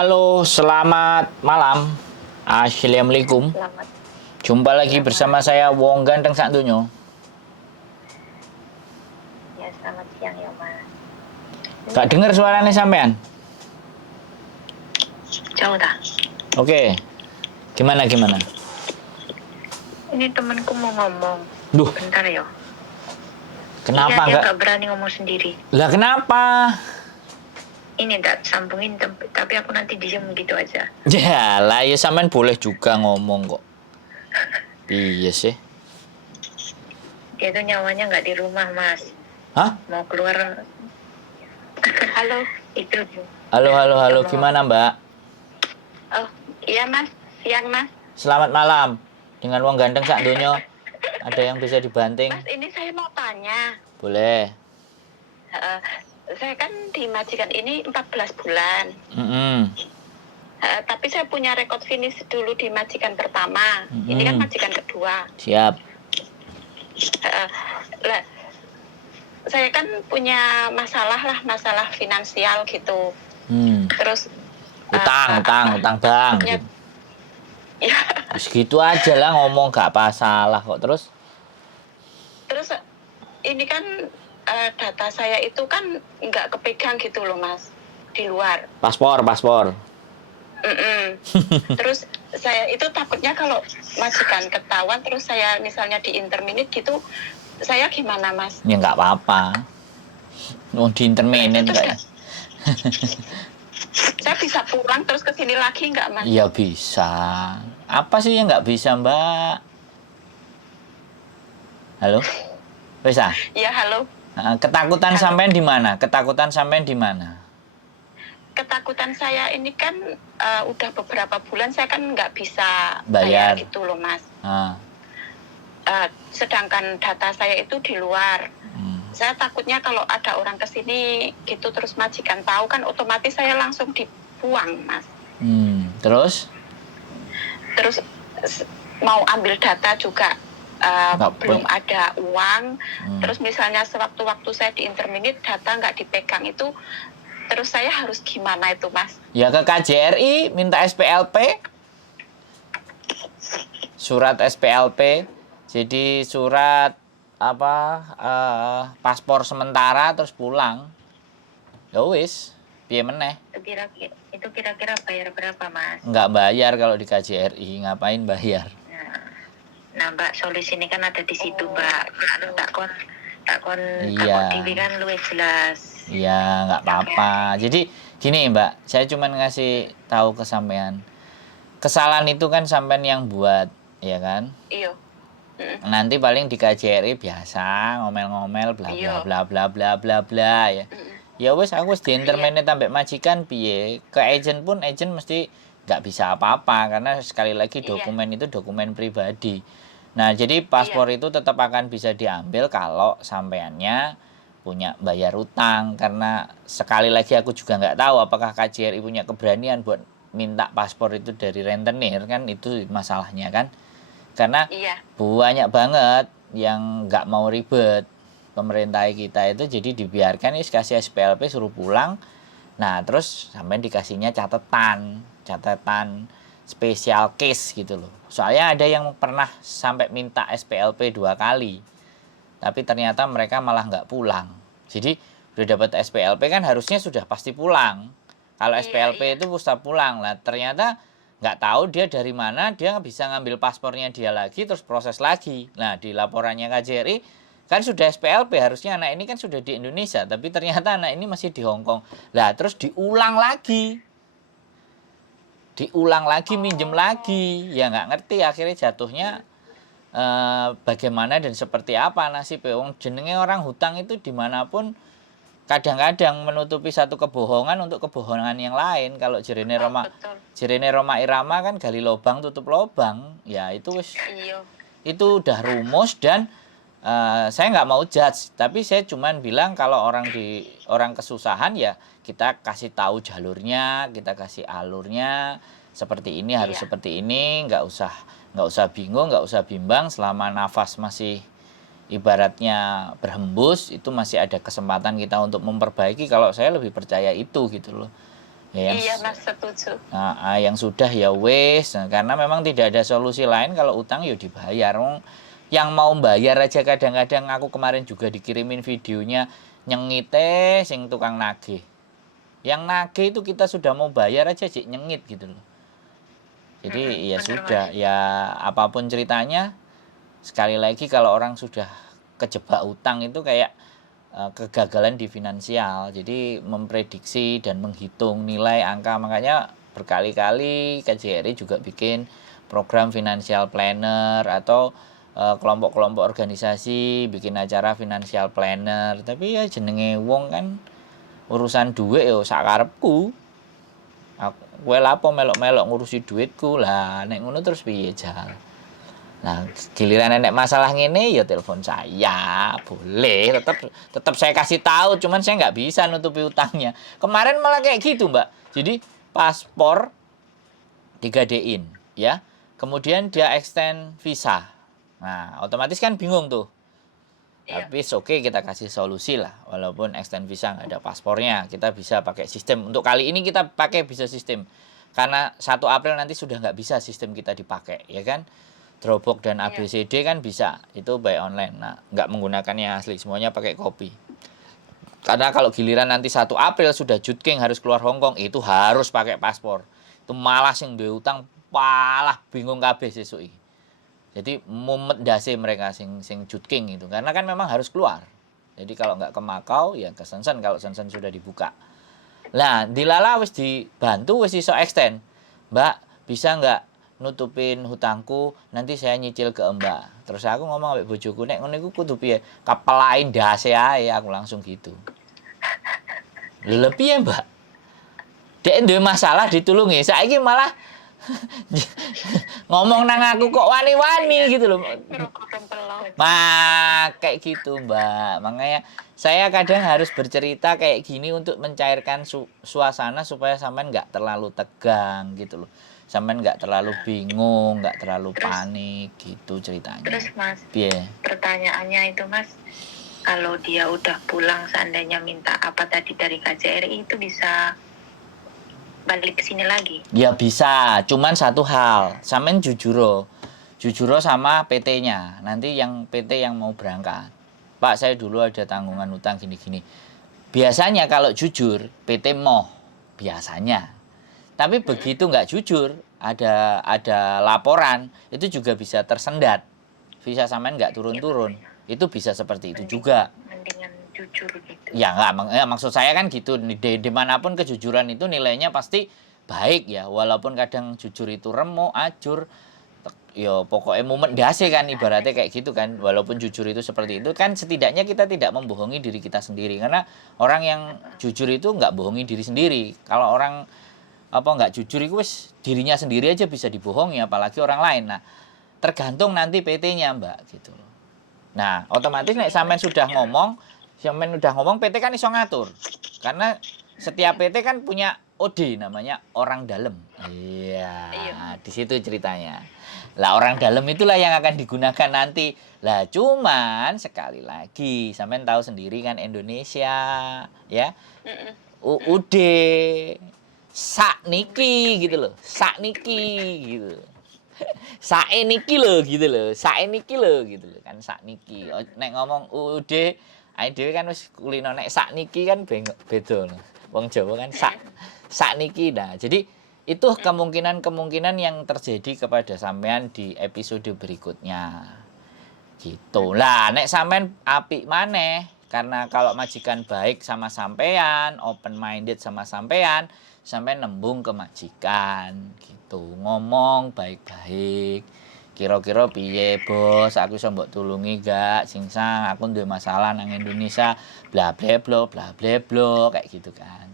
Halo, selamat malam. Assalamualaikum. Selamat. Jumpa lagi bersama saya Wong Ganteng sak donya. Ya, selamat siang ya, Mas. Gak denger suaranya sampean? Jauh dah. Oke. Gimana? Ini temanku mau ngomong. Duh, Bentar ya. kenapa Iya, dia enggak? nggak berani ngomong sendiri. Lah kenapa? Ini tak sambungin, tapi aku nanti diem gitu aja. Ya lah, ya sampean boleh juga ngomong kok. Iya sih. Dia tuh nyawanya nggak di rumah, Mas. Hah? Mau keluar. Halo. Itu. Halo, gimana Mbak? Oh, iya, Mas. Siang, Mas. Selamat malam. Dengan Wong Ganteng sak donya. Ada yang bisa dibanting? Mas, ini saya mau tanya. Boleh. Saya kan di majikan ini 14 bulan. Mm-mm. Tapi saya punya rekod finish dulu di majikan pertama. Ini kan majikan kedua. Siap. Lah, saya kan punya masalah finansial gitu. Terus Utang bang. ya, Gitu. ya, Terus gitu aja lah ngomong gak masalah kok terus. terus ini kan data saya itu kan nggak kepegang gitu loh, Mas, di luar. Paspor. Terus saya itu takutnya kalau majikan ketahuan terus saya misalnya di interminate gitu, saya gimana, Mas? Ya nggak apa-apa. Mau di interminate Terus enggak ya? saya bisa pulang terus ke sini lagi nggak, Mas? Ya bisa. Apa sih yang nggak bisa, Mbak? Halo? Bisa? Ya, halo. Ketakutan Halo. sampean di mana? Ketakutan sampean di mana? Ketakutan saya ini kan udah beberapa bulan saya kan nggak bisa Bayar. bayar gitu loh, Mas. Ah, Sedangkan data saya itu di luar. hmm. Saya takutnya kalau ada orang kesini gitu terus majikan tahu kan otomatis saya langsung dibuang, Mas. Terus? Terus mau ambil data juga belum ada uang. Terus misalnya sewaktu-waktu saya di interminate data nggak dipegang itu, terus saya harus gimana itu, Mas? Ya ke KJRI minta SPLP. Surat SPLP. Jadi surat paspor sementara terus pulang. Ya wis, piye meneh? Itu kira-kira bayar berapa, Mas? Nggak bayar kalau di KJRI, ngapain bayar? Nah, Mbak, solusi ini kan ada di situ, Mbak. Tak kon Iya. TV kan luwih jelas. Iya, nggak apa-apa. Jadi gini Mbak, saya cuma ngasih tahu ke sampean. Kesalahan itu kan sampean yang buat, ya kan? Iya. Nanti paling di KJRI biasa ngomel-ngomel bla bla bla bla bla bla ya. Ya wes aku wis diinterminate sampai majikan piye. Ke agent pun agent mesti nggak bisa apa-apa karena sekali lagi dokumen itu dokumen pribadi. Nah, jadi paspor itu tetap akan bisa diambil kalau sampeannya punya bayar utang, karena sekali lagi aku juga nggak tahu apakah KJRI punya keberanian buat minta paspor itu dari rentenir, kan itu masalahnya kan. Karena banyak banget yang nggak mau ribet pemerintah kita itu, jadi dibiarkan kasih SPLP suruh pulang. Nah, terus sampai dikasihnya catatan spesial case gitu loh. Soalnya ada yang pernah sampai minta SPLP 2 kali. Tapi ternyata mereka malah nggak pulang. Jadi udah dapat SPLP kan harusnya sudah pasti pulang. Kalau SPLP itu pusat pulang lah. Ternyata nggak tahu dia dari mana, dia bisa ngambil paspornya dia lagi terus proses lagi. Nah, di laporannya KJRI kan sudah SPLP, harusnya anak ini kan sudah di Indonesia, tapi ternyata anak ini masih di Hong Kong. Lah terus diulang lagi, minjem lagi, ya nggak ngerti akhirnya jatuhnya bagaimana dan seperti apa nasib wong jenenge orang hutang itu dimanapun kadang-kadang menutupi satu kebohongan untuk kebohongan yang lain. Kalau jerene Roma Irama kan gali lobang tutup lobang, ya itu wis itu udah rumus. Dan saya nggak mau judge, tapi saya cuman bilang kalau orang kesusahan ya kita kasih tahu jalurnya, kita kasih alurnya seperti ini, harus seperti ini, nggak usah bingung, nggak usah bimbang. Selama nafas masih ibaratnya berhembus, itu masih ada kesempatan kita untuk memperbaiki. Kalau saya lebih percaya itu gitu loh. Ya, Iya Mas, setuju. yang sudah ya wis. Nah, karena memang tidak ada solusi lain kalau utang ya dibayar. Yang mau bayar aja kadang-kadang aku kemarin juga dikirimin videonya nyengite sing tukang nagih. Yang nagih itu kita sudah mau bayar aja sih nyengit gitu loh. Jadi ya Bener sudah, Mas. ya apapun ceritanya, sekali lagi kalau orang sudah kejebak utang itu kayak kegagalan di finansial. Jadi memprediksi dan menghitung nilai angka, makanya berkali-kali KJRI juga bikin program financial planner atau kelompok-kelompok organisasi bikin acara financial planner. Tapi ya jenenge wong kan urusan duit yo sakarepku. Kowe lapo melok-melok ngurusi duitku lah, nek ngono terus piye jal. Nah, giliran nenek masalah ngene ya telepon saya, boleh, tetap saya kasih tahu, cuman saya nggak bisa nutupi utangnya. Kemarin malah kayak gitu, Mbak. Jadi paspor 3D-in, ya. Kemudian dia extend visa. Nah, otomatis kan bingung tuh. Iya. Tapi oke, kita kasih solusi lah. Walaupun extend visa nggak ada paspornya, kita bisa pakai sistem. Untuk kali ini kita pakai bisa sistem. Karena 1 April nanti sudah nggak bisa sistem kita dipakai, ya kan? Dropbox dan Iya. ABCD kan bisa, itu by online. Nah, nggak menggunakan yang asli, semuanya pakai kopi. Karena kalau giliran nanti 1 April sudah jutking harus keluar Hongkong, itu harus pakai paspor. Itu malah sing duwe utang palah bingung kabeh sesuk iki. Jadi mumet dasi mereka sing jutking itu, karena kan memang harus keluar. Jadi kalau nggak ke Makau ya ke Shenzhen kalau Shenzhen sudah dibuka. Lah, dilala wis dibantu wis iso extend. Mbak, bisa nggak nutupin hutangku, nanti saya nyicil ke Mbak. Terus aku ngomong sama bojoku, nek ngono iku kudu piye? Kepelain dase ae, aku langsung gitu. Lha piye, Mbak? Dek duwe masalah ditulungi, saiki malah ngomong nang aku kok wani-wani gitu loh. Kayak gitu Mbak. Makanya saya kadang harus bercerita kayak gini untuk mencairkan suasana supaya sampean nggak terlalu tegang gitu loh. Sampean nggak terlalu bingung, nggak terlalu panik gitu ceritanya. Terus Mas, Piye? pertanyaannya itu Mas, kalau dia udah pulang seandainya minta apa tadi dari KJRI itu bisa balik ke sini lagi? Ya bisa, cuman satu hal, sampean jujuro sama PT-nya. Nanti yang PT yang mau berangkat. Pak, saya dulu ada tanggungan utang gini-gini. Biasanya kalau jujur, PT mau biasanya. Tapi begitu nggak jujur, ada laporan, itu juga bisa tersendat. Visa sampean nggak turun-turun. Itu bisa seperti itu juga. Mendingan jujur gitu. Ya nggak, maksud saya kan gitu. Dimanapun kejujuran itu nilainya pasti baik ya. Walaupun kadang jujur itu remuk, ajur. Ya pokoknya momen dasi kan ibaratnya kayak gitu kan. Walaupun jujur itu seperti itu kan, setidaknya kita tidak membohongi diri kita sendiri. Karena orang yang jujur itu nggak bohongi diri sendiri. Kalau orang nggak jujur itu wis dirinya sendiri aja bisa dibohongi, apalagi orang lain. Nah, tergantung nanti PT-nya Mbak gitu loh. Nah, otomatis nek sampean sudah ngomong, PT kan iso ngatur. Karena setiap PT kan punya OD namanya orang dalam. Iya, di situ ceritanya. Lah orang dalam itulah yang akan digunakan nanti. Lah cuman sekali lagi, sampean tahu sendiri kan Indonesia, ya. UUD sak niki gitu loh. Sak niki gitu. Sae niki lho gitu loh. Sae niki lho gitu loh kan, sak niki. Nek ngomong UUD ae dhewe kan wis kulino, nek sak niki kan beda. Wong Jawa kan sak niki. Nah, jadi itu kemungkinan-kemungkinan yang terjadi kepada sampean di episode berikutnya. Gitu. Lah, nek sampean apik maneh, karena kalau majikan baik sama sampean, open minded sama sampean nembung ke majikan gitu. Ngomong baik-baik. Kira-kira piye, Bos? Aku iso mbok tulungi gak? Singsang, aku duwe masalah nang Indonesia, bla bla bla kayak gitu kan.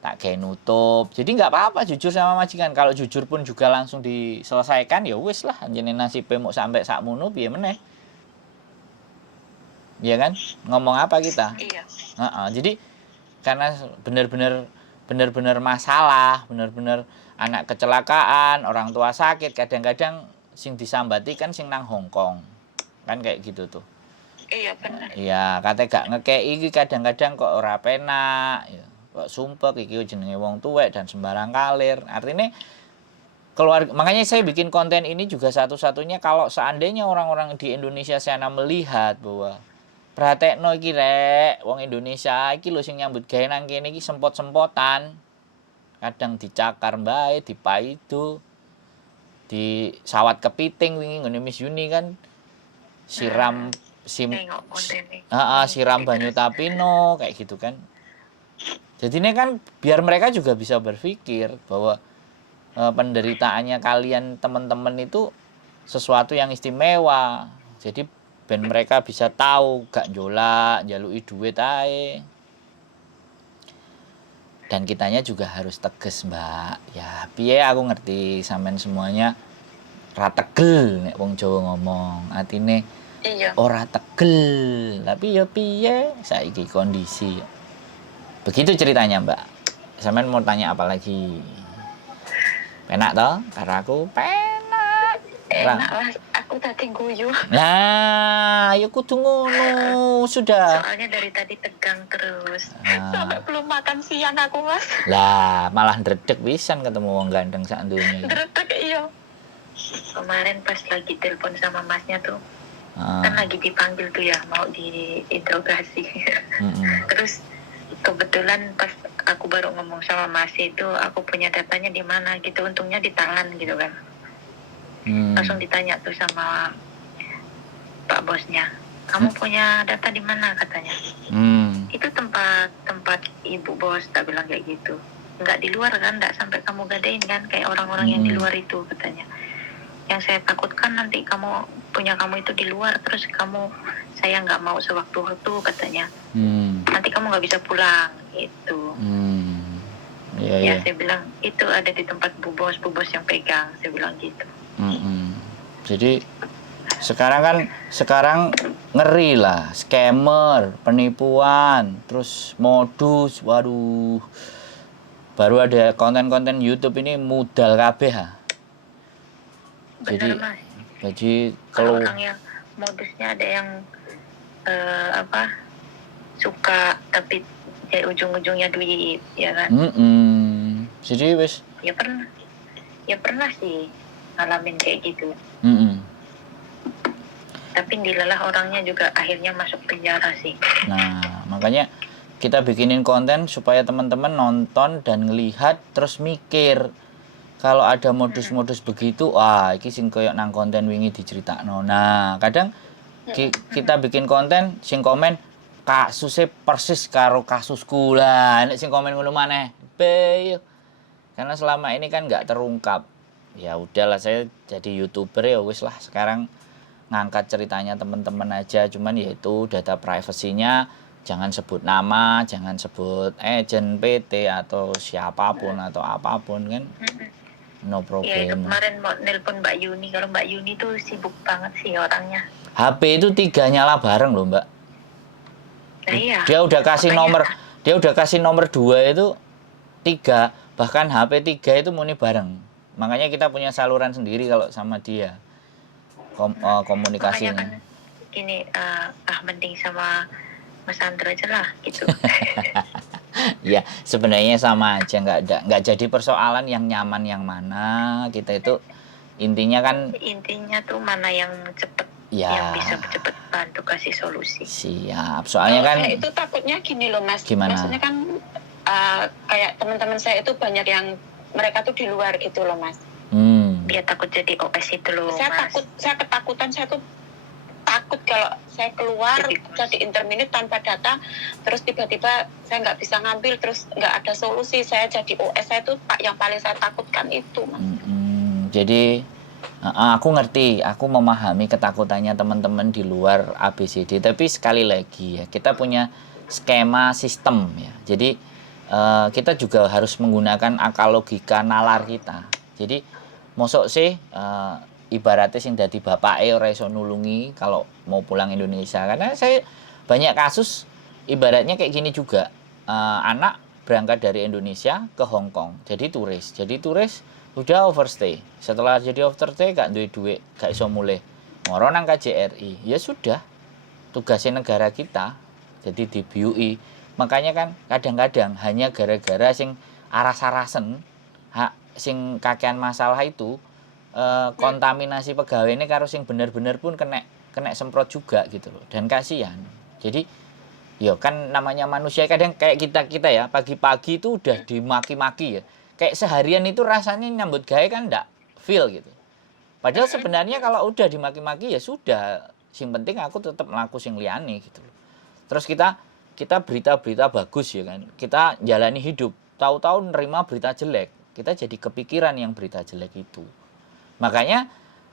Tak kayak nutup. Jadi nggak apa-apa jujur sama majikan. Kalau jujur pun juga langsung diselesaikan, ya wis lah, jenenge nasibe mok sampai sakmono piye meneh. Iya kan? Ngomong apa kita? Iya. Jadi karena benar-benar masalah, benar-benar anak kecelakaan, orang tua sakit, kadang-kadang sing disambati kan sing nang Hongkong. Kan kayak gitu tuh. Iya benar. Iya, kate gak ngekei iki kadang-kadang kok ora penak ya. kok sumpek iki jenenge wong tuwek dan sembarang kalir. Artinya keluarga, makanya saya bikin konten ini juga satu-satunya kalau seandainya orang-orang di Indonesia sana melihat bahwa pratekno iki rek wong Indonesia iki lho sing nyambut gawe nang kene iki sempot-sempotan. Kadang dicakar bae, dipaido, di sawat kepiting wingi ngene Miss Yuni kan siram siram banyu tapino kayak gitu kan. Jadi ini kan biar mereka juga bisa berpikir bahwa penderitaannya kalian teman-teman itu sesuatu yang istimewa. Jadi ben mereka bisa tahu gak njolak, njaluki duit ae. Dan kitanya juga harus tegas, Mbak. Ya, piye aku ngerti sampean semuanya ra tegel nek wong Jawa ngomong. Atine Iya. ora tegel, tapi ya piye saiki kondisi. Begitu ceritanya, Mbak. Sampean mau tanya apa lagi? Penak toh? Karena aku penak. Enak lah, aku tadi guyu. Nah, ya kudu ngono, sudah. Soalnya dari tadi tegang terus. Sampai belum makan siang aku, Mas. Lah, malah ndredeg pisan ketemu wong ganteng sak donya. Ndredeg iya. Kemarin pas lagi telepon sama Masnya tuh, kan lagi dipanggil tuh ya, mau diinterogasi. Terus kebetulan pas aku baru ngomong sama Mas itu, aku punya datanya di mana gitu, untungnya di tangan gitu kan. Langsung ditanya tuh sama Pak bosnya, kamu punya data di mana katanya. Itu tempat ibu bos, tak bilang kayak gitu. Nggak di luar kan, nggak sampai kamu gadein kan kayak orang-orang yang di luar itu katanya. Yang saya takutkan nanti punya kamu itu di luar, terus saya nggak mau sewaktu-waktu katanya. Nanti kamu nggak bisa pulang gitu. Ya saya bilang itu ada di tempat bu bos yang pegang, saya bilang gitu. Jadi sekarang ngeri lah, scammer, penipuan, terus modus, waduh. Baru ada konten-konten YouTube ini modal kabeh ha. Jadi kalau orang yang modusnya ada yang suka tapi dari ujung-ujungnya duit, ya kan? Jadi wes. Ya pernah sih ngalamin kayak gitu. Tapi dilelah orangnya juga akhirnya masuk penjara sih. Nah, makanya kita bikinin konten supaya teman-teman nonton dan ngelihat terus mikir. Kalau ada modus-modus begitu, wah iki sing koyo nang konten wingi diceritakno. Nah, kadang kita bikin konten sing komen kasusnya persis karo kasusku lah. Nek sing komen ngono maneh. Karena selama ini kan nggak terungkap. Ya udahlah, saya jadi YouTuber ya wis lah, sekarang ngangkat ceritanya teman-teman aja, cuman yaitu data privasinya jangan sebut nama, jangan sebut agent PT atau siapapun atau apapun kan. No problem. Ya, kemarin mau nelpon Mbak Yuni, kalau Mbak Yuni tuh sibuk banget sih orangnya. HP itu 3 nyala bareng loh, Mbak. Nah, iya. Dia udah kasih nomor 2 itu 3, bahkan HP 3 itu muni bareng. Makanya kita punya saluran sendiri kalau sama dia komunikasinya. Makanya kan ini mending sama Mas Andra aja lah gitu. Ya sebenarnya sama aja, nggak jadi persoalan yang nyaman yang mana. Kita itu intinya tuh mana yang cepet ya, yang bisa cepet bantu kasih solusi. Siap, soalnya kan itu takutnya gini loh Mas. Gimana? Maksudnya kan kayak teman-teman saya itu banyak yang mereka tuh di luar gitu loh Mas. Dia takut jadi OS itu loh Mas. Saya ketakutan, saya tuh takut kalau saya keluar jadi interminute tanpa data, terus tiba-tiba saya nggak bisa ngambil, terus nggak ada solusi, saya jadi OS. Saya tuh yang paling saya takutkan itu Mas. Jadi aku ngerti, aku memahami ketakutannya teman-teman di luar ABCD, tapi sekali lagi ya, kita punya skema sistem ya. Jadi kita juga harus menggunakan akal logika nalar kita. Jadi mosok sih ibaratnya sing dadi bapake ora iso nulungi kalau mau pulang Indonesia. Karena saya banyak kasus ibaratnya kayak gini juga. Anak berangkat dari Indonesia ke Hong Kong jadi turis udah overstay. Setelah jadi overstay gak duwe duit, gak iso mulih. Moro nang KJRI. Ya sudah, tugasnya negara kita. Jadi dibiui Makanya kan kadang-kadang hanya gara-gara sing aras-arasen sing kakean masalah itu kontaminasi pegawai ini karo sing bener-bener pun kena semprot juga gitu loh. Dan kasihan. Jadi ya kan namanya manusia, kadang kayak kita ya pagi-pagi itu udah dimaki-maki ya. Kayak seharian itu rasanya nyambut gawe kan enggak feel gitu. Padahal sebenarnya kalau udah dimaki-maki ya sudah, sing penting aku tetap melaku sing liyane gitu loh. Terus kita berita-berita bagus ya kan. Kita jalani hidup, tahu-tahu nerima berita jelek. Kita jadi kepikiran yang berita jelek itu. Makanya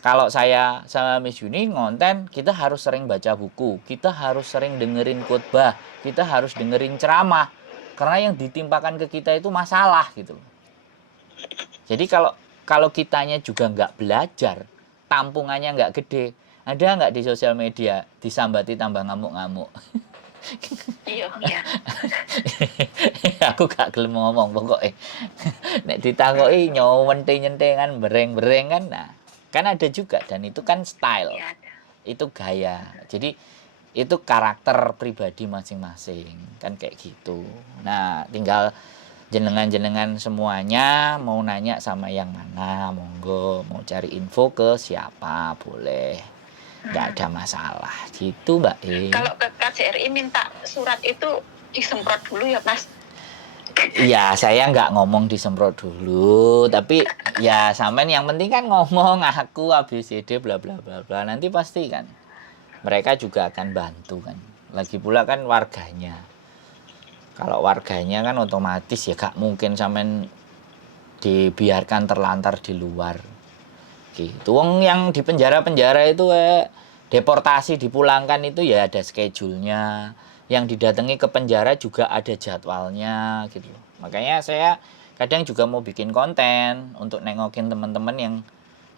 kalau saya sama Miss Yuni ngonten, kita harus sering baca buku, kita harus sering dengerin khotbah, kita harus dengerin ceramah. Karena yang ditimpakan ke kita itu masalah gitu loh. Jadi kalau kitanya juga nggak belajar, tampungannya nggak gede, ada nggak di sosial media disambati tambah ngamuk-ngamuk? Iya. Aku gak gelem ngomong pokoknya. Nek ditakoki nyente-nyentengan bereng-bereng kan, nah kan ada juga, dan itu kan style, Ya. itu gaya. Jadi itu karakter pribadi masing-masing kan kayak gitu. Nah tinggal jenengan semuanya mau nanya sama yang mana, monggo, mau cari info ke siapa boleh, nggak ada masalah gitu Mbak E. Kalau ke KJRI minta surat itu disemprot dulu ya Mas? Iya, saya nggak ngomong disemprot dulu, tapi ya sampean yang penting kan ngomong aku ABCD bla bla bla bla, nanti pasti kan mereka juga akan bantu kan. Lagi pula kan warganya. Kalau warganya kan otomatis ya gak mungkin sampean dibiarkan terlantar di luar. Gitu. Wong yang di penjara-penjara itu deportasi dipulangkan itu ya ada schedule-nya. Yang didatangi ke penjara juga ada jadwalnya gitu loh. Makanya saya kadang juga mau bikin konten untuk nengokin teman-teman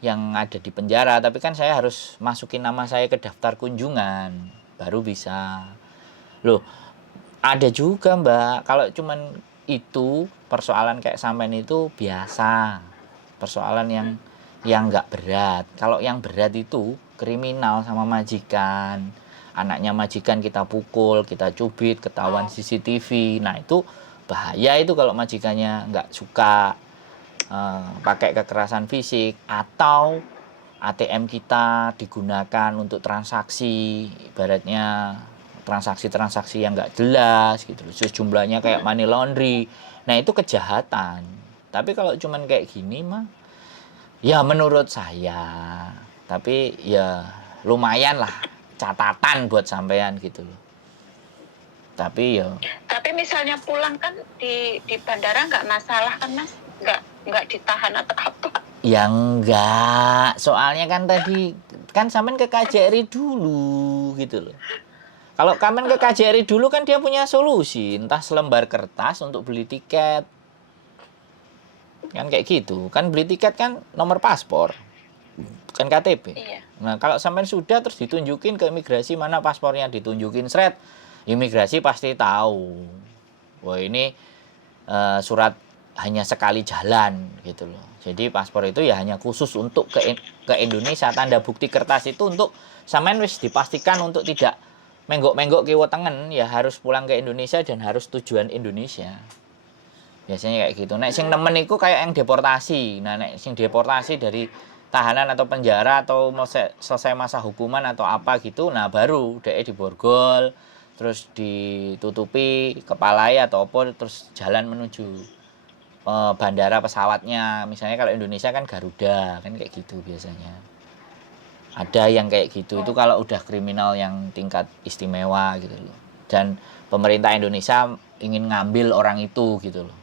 yang ada di penjara, tapi kan saya harus masukin nama saya ke daftar kunjungan baru bisa. Loh, ada juga Mbak, kalau cuman itu persoalan kayak sampean itu biasa. Persoalan yang nggak berat. Kalau yang berat itu kriminal sama majikan. Anaknya majikan kita pukul, kita cubit, ketahuan CCTV. Nah itu bahaya itu kalau majikannya nggak suka pakai kekerasan fisik, atau ATM kita digunakan untuk transaksi, ibaratnya transaksi-transaksi yang nggak jelas gitu. Jumlahnya kayak money laundry. Nah itu kejahatan. Tapi kalau cuman kayak gini mah, ya menurut saya, tapi ya lumayan lah. Catatan buat sampean gitu loh. Tapi misalnya pulang kan di bandara nggak masalah kan Mas? Nggak ditahan atau apa? Ya enggak. Soalnya kan tadi kan sampean ke KJRI dulu gitu loh. Kalau sampean ke KJRI dulu kan dia punya solusi, entah selembar kertas untuk beli tiket. Kan kayak gitu. Kan beli tiket kan nomor paspor. Kan KTP. Iya. Nah, kalau sampai sudah terus ditunjukin ke imigrasi mana paspornya, ditunjukin seret, imigrasi pasti tahu. Wah, ini surat hanya sekali jalan gitu loh. Jadi paspor itu ya hanya khusus untuk ke Indonesia, tanda bukti kertas itu untuk sampean wis dipastikan untuk tidak menggok-menggok kiwa tengen, ya harus pulang ke Indonesia dan harus tujuan Indonesia. Biasanya kayak gitu. Nek sing nemen iku kayak yang deportasi. Nah, nek sing deportasi dari tahanan atau penjara atau mau selesai masa hukuman atau apa gitu, nah baru DE diborgol, terus ditutupi kepalanya atau apa, terus jalan menuju bandara pesawatnya. Misalnya kalau Indonesia kan Garuda, kan kayak gitu biasanya. Ada yang kayak gitu, itu kalau udah kriminal yang tingkat istimewa gitu loh. Dan pemerintah Indonesia ingin ngambil orang itu gitu loh.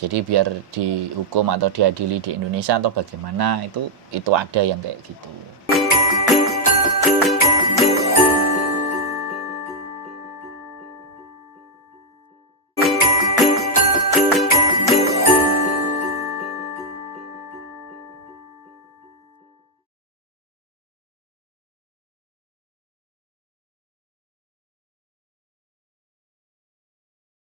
Jadi biar dihukum atau diadili di Indonesia atau bagaimana, itu ada yang kayak gitu.